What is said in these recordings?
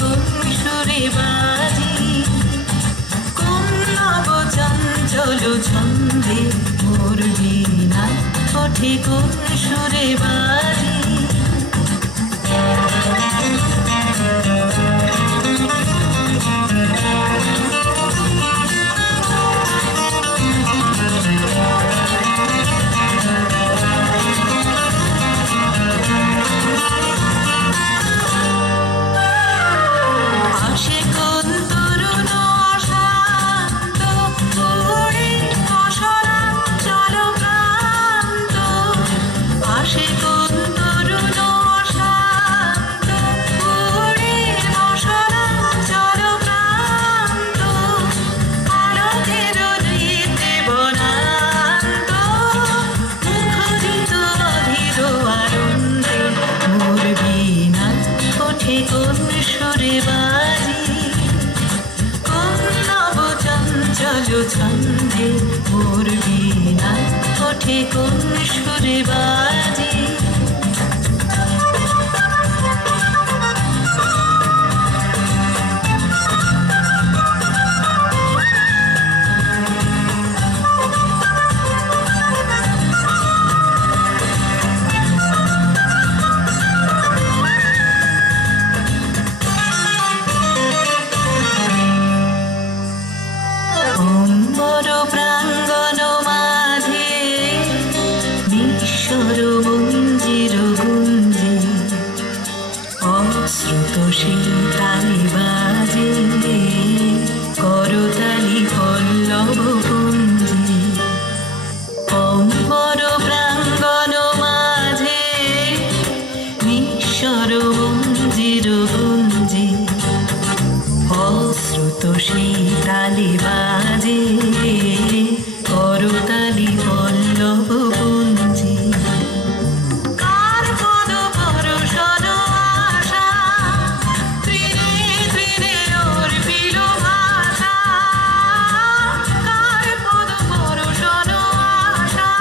কোন সুরে বাজি, কোন নব চঞ্চল ছন্দে মোর বীণা ওঠে কোন সুরে বাজি। কোন সুরে বাজি, কোন নব চঞ্চল ছন্দে মোর বীণা ওঠে কোন সুরে বাজি। প্রাঙ্গণ মাঝে নিঃস্বর মঞ্জির গুঞ্জে অশ্রুত সেই তালি বাজে করতালি পল্লব কুঞ্জে। অম্বর প্রাঙ্গণ মাঝে নিঃস্বর মঞ্জির গুঞ্জে অশ্রুত সেই তালি বাজে করতালি পল্লব কুঞ্জে। কার পদ পরশন আশা তৃণে তৃণে অর্পিল ভাষা, কার পদ পরশন আশা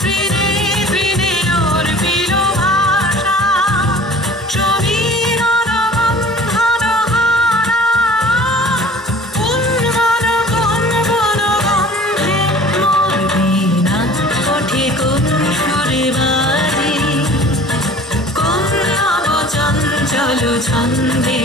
তৃণে তৃণে অর্পিল ভাষা। ছবির বন্ধন হারা উন্মন কম্পন গন্ধে মোর বীণা ওঠে কোন সুরে বাজি, কোন নব চঞ্চল ছন্দে